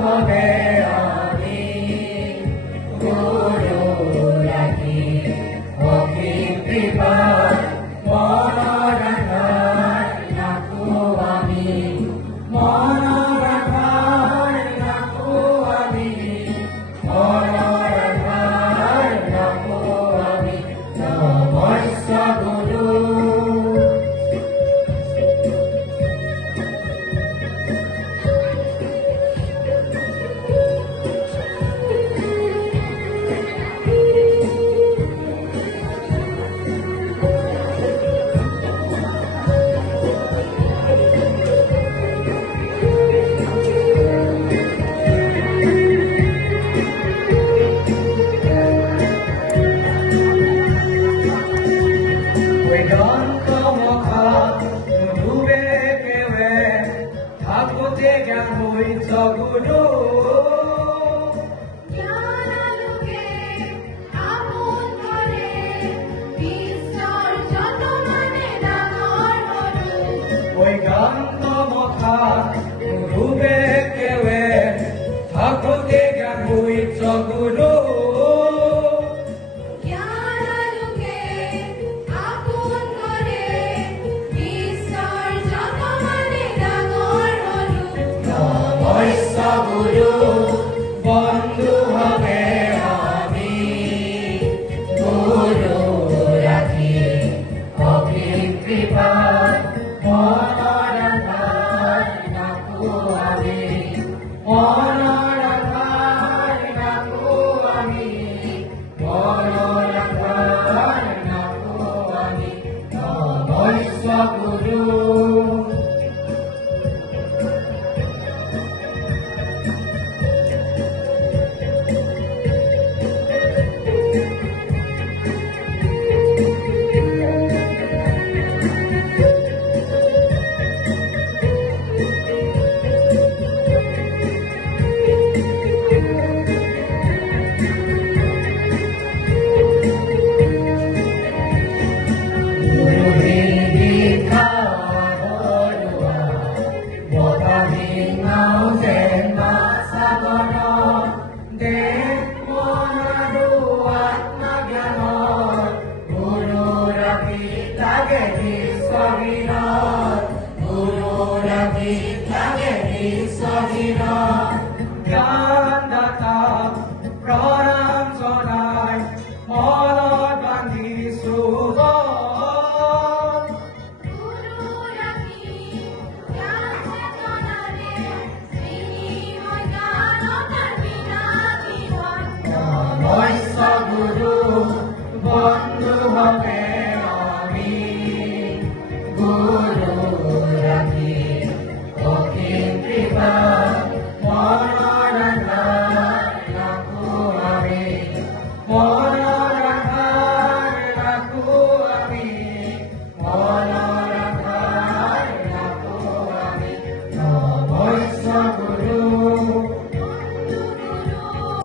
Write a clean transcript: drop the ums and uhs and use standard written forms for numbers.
হবে আমি গুরু রাখি অগ্রিম কৃপায় মনের আধার রাখো আমি মনের আধার রাখো আমি মনের আধার রাখো আমি নমস্কার গুরু Guru জ্ঞানালোকে আপন করে ঈশ্বর যত মানে ডাঙর হলো ওই গান্ত মখা গুরুবে কেবে থাকতে জ্ঞান হইছ গুরু জ্ঞানালোকে আপন করে ঈশ্বর যত মানে ডাঙর হলো গুরু বন্ধু হবে আমি গুরু রাখি অগ্রিম কৃপায় মনের আধার রাখো আমি